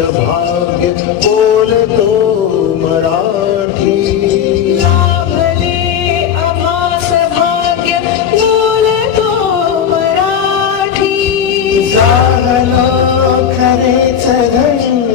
भाग्य बोलतो मराठी। लाभले आभास भाग्य बोलतो मराठी। झाला खरेच धन